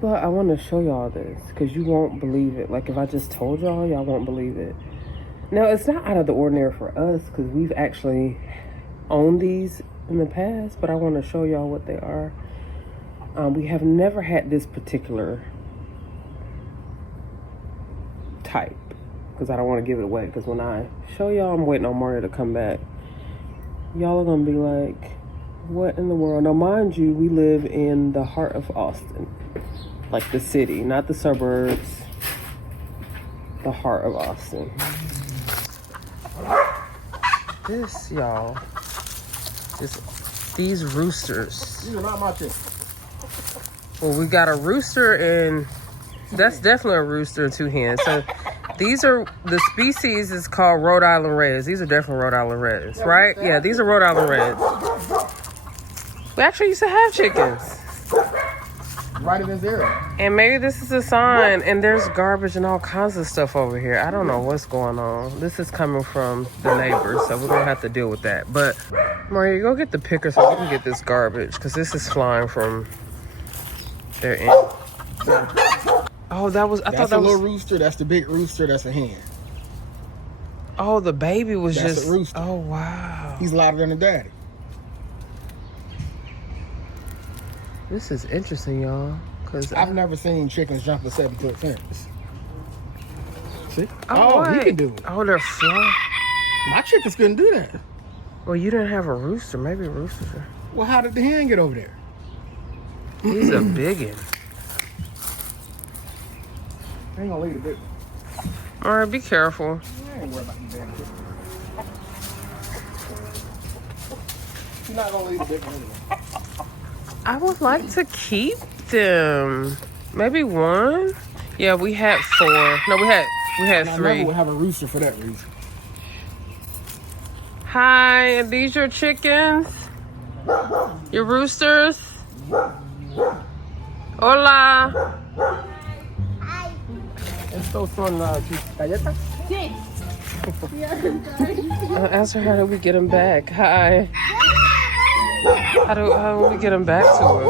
But I want to show y'all this because you won't believe it. Like, if I just told y'all won't believe it. Now, it's not out of the ordinary for us because we've actually owned these in the past, but I want to show y'all what they are. We have never had this particular type because I don't want to give it away, because when I show y'all, I'm waiting on Mario to come back. Y'all are going to be like, what in the world? Now, mind you, we live in the heart of Austin. Like the city, not the suburbs. The heart of Austin. This, y'all, these roosters. These are not my chickens. Well, we got a rooster and that's definitely a rooster and 2 hens. So these are, the species is called Rhode Island Reds. These are definitely Rhode Island Reds, right? Yeah, these are Rhode Island Reds. We actually used to have chickens. Right in this area. And maybe this is a sign, and there's garbage and all kinds of stuff over here. I don't know what's going on. This is coming from the neighbors, so we're gonna have to deal with that. But Mario, go get the picker so we can get this garbage, because this is flying from their end. Oh, that was, I thought that was a little rooster. That's the big rooster. That's a hen. Oh, the baby was That's just a rooster. Oh, wow. He's louder than the daddy. This is interesting, y'all. Cause I've never seen chickens jump a 7-foot fence. See? Oh, he can do it. Oh, they're flying. My chickens couldn't do that. Well, you didn't have a rooster. Maybe a rooster. Well, how did the hen get over there? He's a biggin. I ain't gonna leave the big one. All right, be careful. I ain't worried about these damn chickens. You're not gonna leave the big one anyway. I would like to keep them. Maybe 1. Yeah, we had 4. No, we had 3. We'll have a rooster for that reason. Hi, are these your chickens? Your roosters? Hola. Hi. Estos son galletas? Sí. Ask her, how do we get them back? Hi. How do we get them back to her?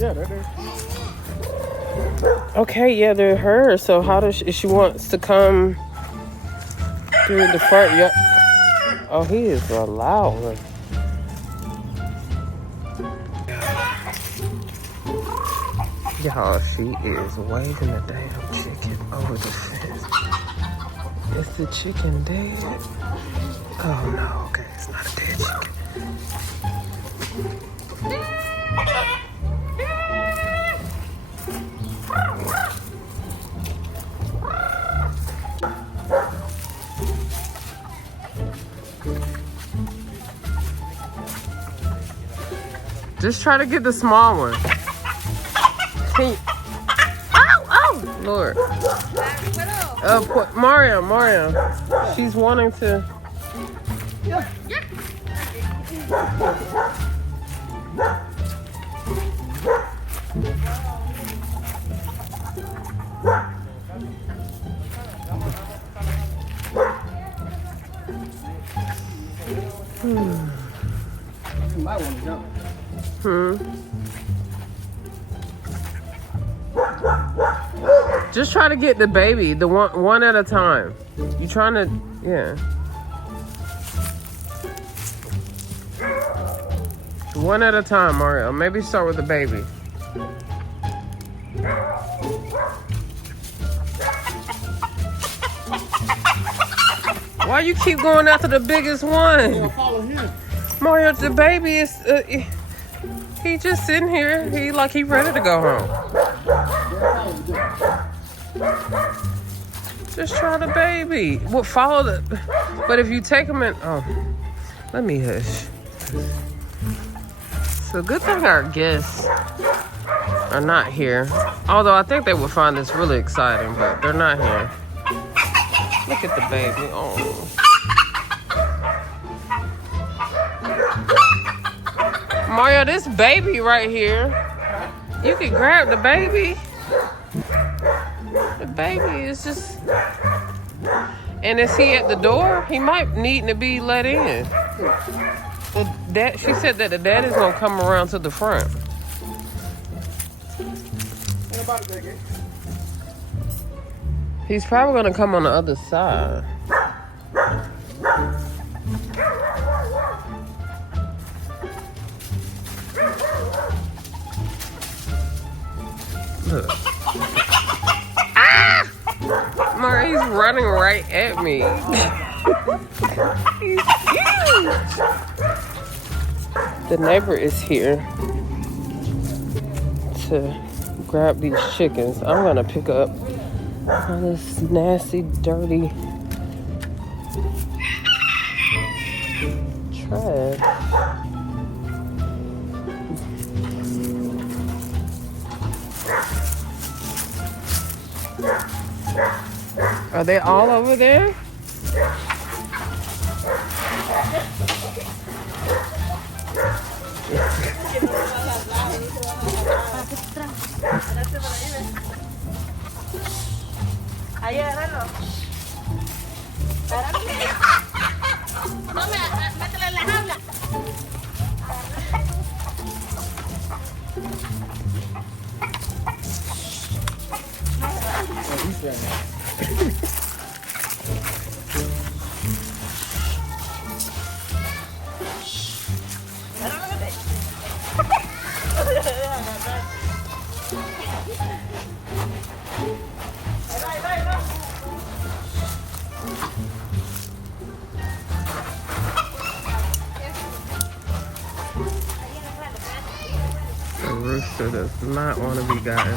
Yeah, they're there. Okay, yeah, they're hers. So how does she wants to come through the front? Yep. Oh, he is loud. Y'all, she is waving the damn chicken over the fence. Is the chicken dead? Oh no, okay, it's not a dead chicken. Just try to get the small one. Can you... Oh, Lord. Mario. She's wanting to. You might want to jump. Just try to get the baby, the one at a time. You trying to, yeah. One at a time, Mario. Maybe start with the baby. Why you keep going after the biggest one? Follow him. Mario, the baby is, he just sitting here. He ready to go home. Just try the baby. Well, follow the, but if you take him in, oh, let me hush. So good thing our guests are not here. Although I think they would find this really exciting, but they're not here. Look at the baby. Oh. Mario, this baby right here, you can grab the baby. The baby is just... And is he at the door? He might need to be let in. She said that the daddy's gonna come around to the front. What about it, baby? He's probably gonna come on the other side. Look. Ah! Marie's running right at me. He's huge. The neighbor is here to grab these chickens. I'm gonna pick up all this nasty, dirty trash. Are they all over there? Ahí agárralo. No, métele en la jaula. The rooster does not want to be gotten.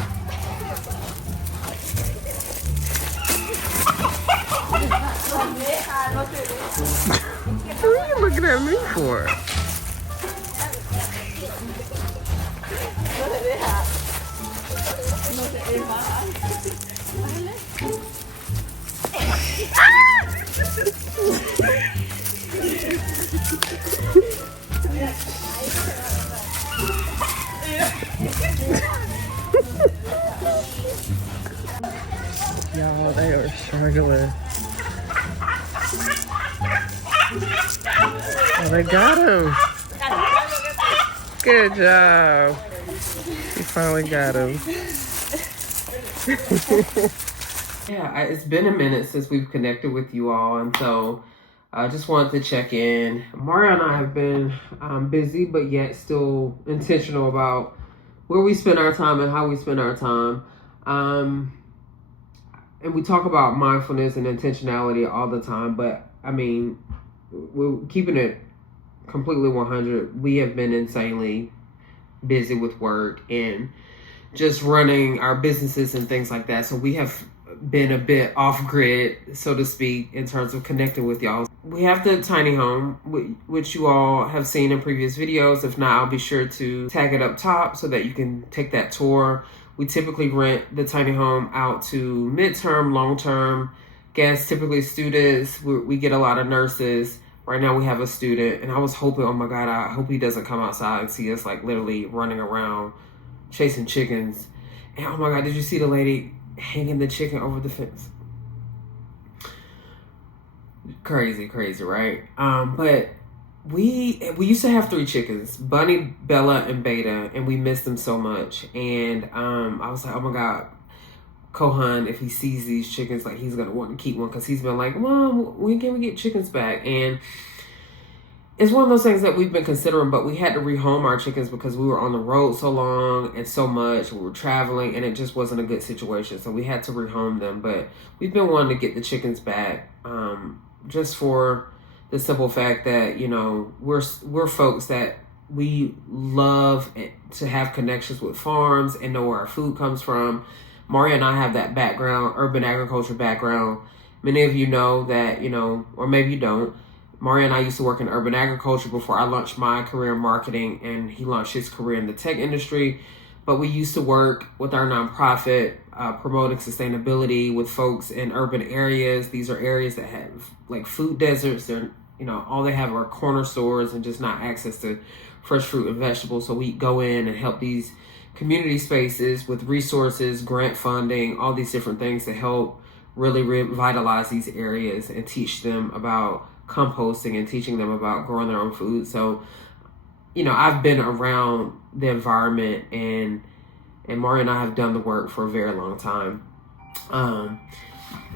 What are you looking at me for? Y'all, they are struggling. Oh, they got him. Good job. You finally got him. Yeah, it's been a minute since we've connected with you all, and so I just wanted to check in. Mario and I have been busy, but yet still intentional about where we spend our time and how we spend our time. And we talk about mindfulness and intentionality all the time, but I mean, we're keeping it completely 100. We have been insanely busy with work and just running our businesses and things like that. So we have been a bit off grid, so to speak, in terms of connecting with y'all. We have the tiny home, which you all have seen in previous videos. If not, I'll be sure to tag it up top so that you can take that tour. We typically rent the tiny home out to midterm, long-term guests, typically students. We get a lot of nurses. Right now we have a student, and I was hoping, oh my God, I hope he doesn't come outside and see us like literally running around chasing chickens. And oh my God, did you see the lady hanging the chicken over the fence? Crazy, right? But we used to have 3 chickens, Bunny, Bella, and Beta, and we missed them so much. And I was like, oh my God, Kohan, if he sees these chickens, like he's gonna want to keep one, because he's been like, Mom, when can we get chickens back? And it's one of those things that we've been considering, but we had to rehome our chickens because we were on the road so long and so much. We were traveling, and it just wasn't a good situation. So we had to rehome them. But we've been wanting to get the chickens back, just for the simple fact that, you know, we're folks that we love to have connections with farms and know where our food comes from. Maria and I have that background, urban agriculture background. Many of you know that, you know, or maybe you don't. Mario and I used to work in urban agriculture before I launched my career in marketing, and he launched his career in the tech industry. But we used to work with our nonprofit, promoting sustainability with folks in urban areas. These are areas that have like food deserts. They're, you know, all they have are corner stores and just not access to fresh fruit and vegetables. So we go in and help these community spaces with resources, grant funding, all these different things to help really revitalize these areas and teach them about composting and teaching them about growing their own food. So, you know, I've been around the environment and And Mario and I have done the work for a very long time.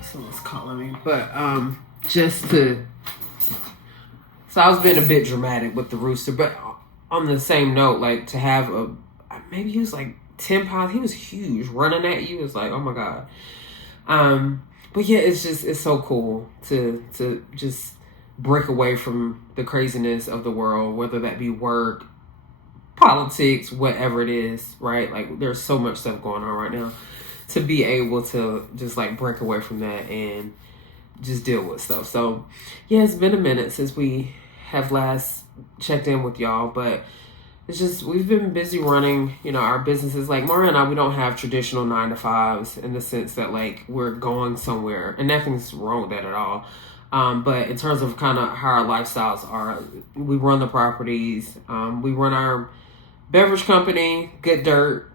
Someone's calling me, but so I was being a bit dramatic with the rooster, but on the same note, like to have maybe he was like 10 pounds, he was huge, running at you. It's like, oh my God. But yeah, it's so cool to just break away from the craziness of the world, whether that be work, politics, whatever it is, right? Like there's so much stuff going on right now, to be able to just like break away from that and just deal with stuff. So yeah, it's been a minute since we have last checked in with y'all, but it's just, we've been busy running, our businesses. Like Maria and I, we don't have traditional 9-to-5s in the sense that like we're going somewhere, and nothing's wrong with that at all. But in terms of kind of how our lifestyles are, we run the properties, we run our beverage company, Good Dirt.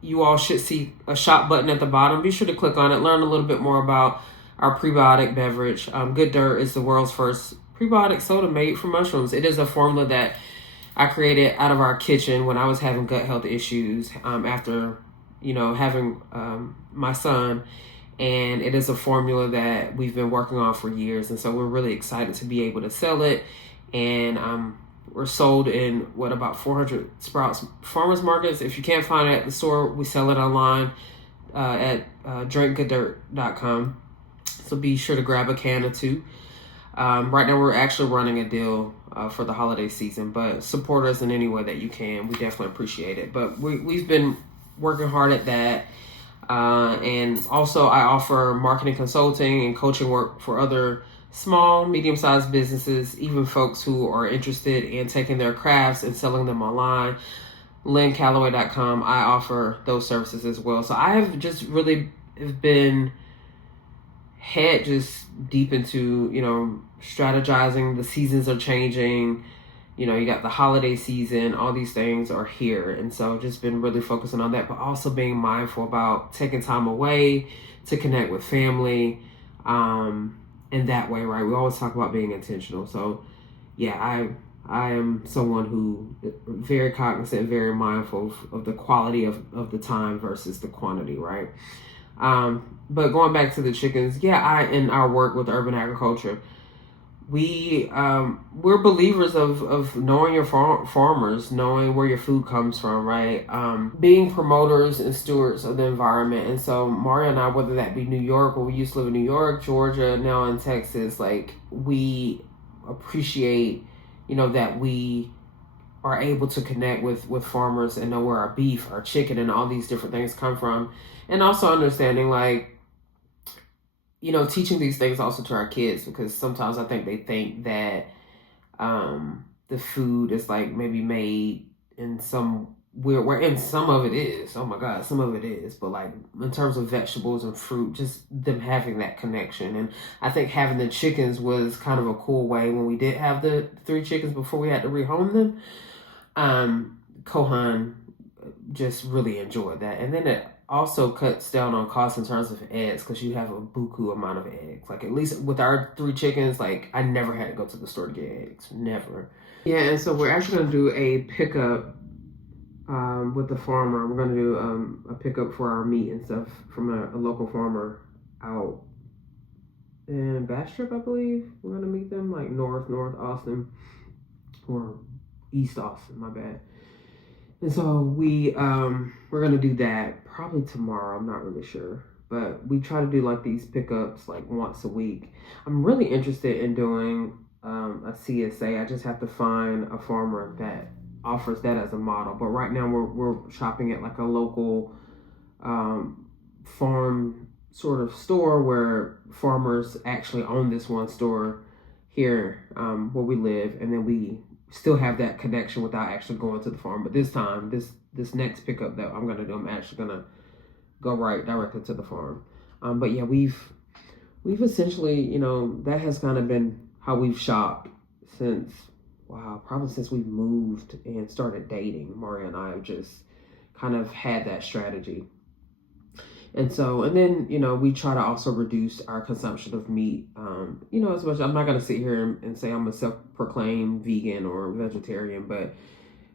You all should see a shop button at the bottom. Be sure to click on it, learn a little bit more about our prebiotic beverage. Good Dirt is the world's first prebiotic soda made from mushrooms. It is a formula that I created out of our kitchen when I was having gut health issues after, having my son. And it is a formula that we've been working on for years. And so we're really excited to be able to sell it. And we're sold in, about 400 Sprouts farmers markets. If you can't find it at the store, we sell it online at drinkgooddirt.com. So be sure to grab a can or two. Right now, we're actually running a deal for the holiday season, but support us in any way that you can. We definitely appreciate it. But we've been working hard at that. And also, I offer marketing consulting and coaching work for other small, medium-sized businesses, even folks who are interested in taking their crafts and selling them online. LynnCalloway.com, I offer those services as well. So I have just really been head just deep into, strategizing. The seasons are changing. You got the holiday season, all these things are here. And so just been really focusing on that, but also being mindful about taking time away to connect with family. In that way, right? We always talk about being intentional. So yeah, I am someone who very cognizant, very mindful of the quality of the time versus the quantity, right? But going back to the chickens, yeah, in our work with urban agriculture, we're believers of knowing your farmers, knowing where your food comes from, right? Being promoters and stewards of the environment. And so Mario and I, whether that be New York, where we used to live in New York, Georgia, now in Texas, like we appreciate, that we are able to connect with farmers and know where our beef, our chicken, and all these different things come from. And also understanding, like, teaching these things also to our kids, because sometimes I think they think that the food is like maybe made in some weird way, and some of it is. Oh my God, some of it is. But like in terms of vegetables and fruit, just them having that connection. And I think having the chickens was kind of a cool way when we did have the 3 chickens before we had to rehome them. Kohan just really enjoyed that. And then it also cuts down on costs in terms of eggs, because you have a buku amount of eggs. Like at least with our 3 chickens, like I never had to go to the store to get eggs. Never. Yeah, and so we're actually going to do a pickup with the farmer. We're going to do a pickup for our meat and stuff from a local farmer out in Bastrop, I believe. We're going to meet them like North Austin, or East Austin, my bad. And so we're going to do that probably tomorrow. I'm not really sure. But we try to do like these pickups like once a week. I'm really interested in doing a CSA. I just have to find a farmer that offers that as a model. But right now we're shopping at like a local farm sort of store where farmers actually own this one store here where we live. And then we still have that connection without actually going to the farm. But this time, this next pickup that I'm gonna do, I'm actually gonna go right directly to the farm. But yeah, we've essentially, that has kind of been how we've shopped since, probably since we moved and started dating. Maria and I have just kind of had that strategy. And so, and then, we try to also reduce our consumption of meat, as much. I'm not going to sit here and say I'm a self-proclaimed vegan or vegetarian, but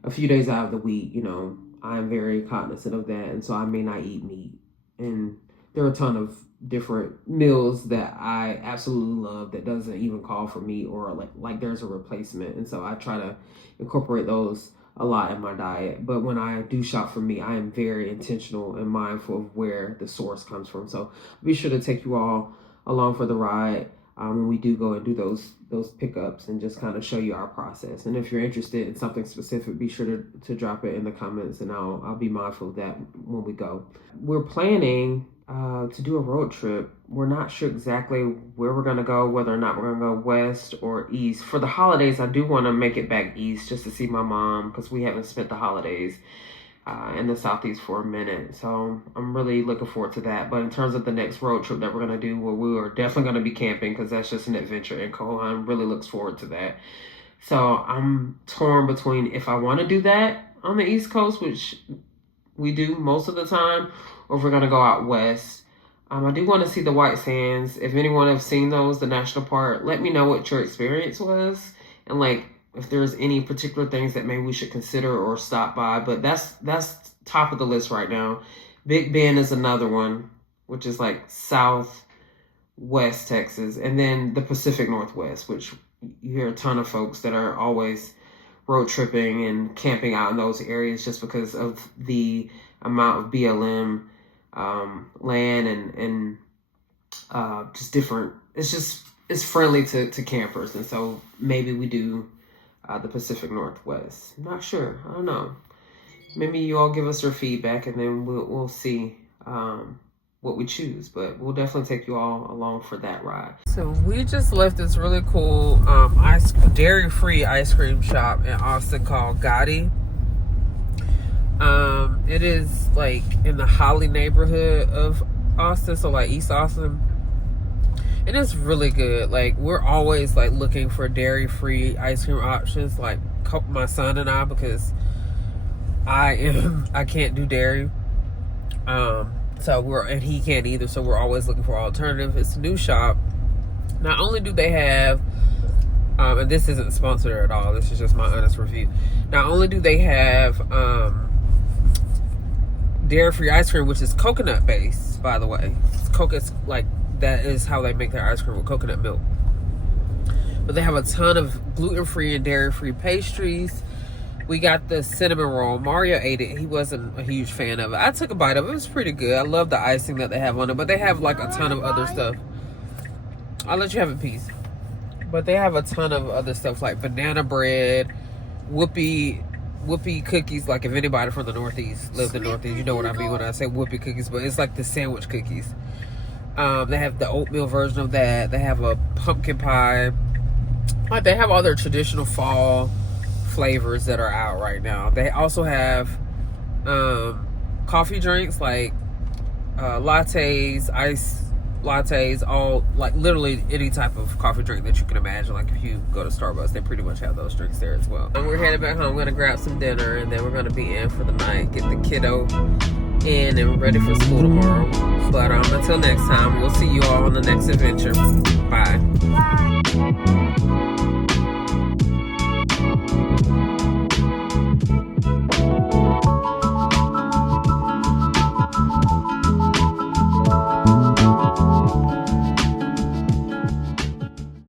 a few days out of the week, I'm very cognizant of that, and so I may not eat meat. And there are a ton of different meals that I absolutely love that doesn't even call for meat, or like there's a replacement. And so I try to incorporate those a lot in my diet. But when I do shop for meat, I am very intentional and mindful of where the source comes from. So be sure to take you all along for the ride when we do go and do those pickups, and just kind of show you our process. And if you're interested in something specific, be sure to drop it in the comments, and I'll be mindful of that when we go. We're planning to do a road trip. We're not sure exactly where we're going to go, whether or not we're going to go west or east. For the holidays, I do want to make it back east just to see my mom, because we haven't spent the holidays in the Southeast for a minute. So I'm really looking forward to that. But in terms of the next road trip that we're going to do, well, we are definitely going to be camping, because that's just an adventure, and Kohan really looks forward to that. So I'm torn between if I want to do that on the East Coast, which we do most of the time, or if we're going to go out west. I do want to see the White Sands. If anyone has seen those, the national park, let me know what your experience was, and like if there's any particular things that maybe we should consider or stop by. But that's top of the list right now. Big Bend is another one, which is like southwest Texas, and then the Pacific Northwest, which you hear a ton of folks that are always road tripping and camping out in those areas just because of the amount of BLM land and just different. It's friendly to campers, and so maybe we do the Pacific Northwest. I'm not sure. I don't know. Maybe you all give us your feedback, and then we'll see what we choose. But we'll definitely take you all along for that ride. So we just left this really cool dairy-free ice cream shop in Austin called Gotti. It is like in the Holly neighborhood of Austin, so like East Austin. And it's really good. Like, we're always like looking for dairy-free ice cream options, like my son and I, because I can't do dairy. And he can't either, so we're always looking for alternatives. It's a new shop. Not only do they have and this isn't sponsored at all, this is just my honest review. Not only do they have dairy-free ice cream, which is coconut based, by the way. It's like, that is how they make their ice cream, with coconut milk. But they have a ton of gluten-free and dairy-free pastries. We got the cinnamon roll. Mario ate it. He wasn't a huge fan of it. I took a bite of it. It was pretty good. I love the icing that they have on it. But they have like a ton of other stuff. I'll let you have a piece. But they have a ton of other stuff like banana bread, whoopie cookies. Like, if anybody from the Northeast lives in the Northeast, you know what I mean when I say whoopie cookies. But it's like the sandwich cookies. They have the oatmeal version of that. They have a pumpkin pie. Like, they have all their traditional fall flavors that are out right now. They also have coffee drinks like lattes, iced lattes, all like literally any type of coffee drink that you can imagine. Like, if you go to Starbucks, they pretty much have those drinks there as well. And we're headed back home. We're gonna grab some dinner, and then we're gonna be in for the night, get the kiddo in and ready for school tomorrow. But until next time, we'll see you all on the next adventure. Bye. Bye.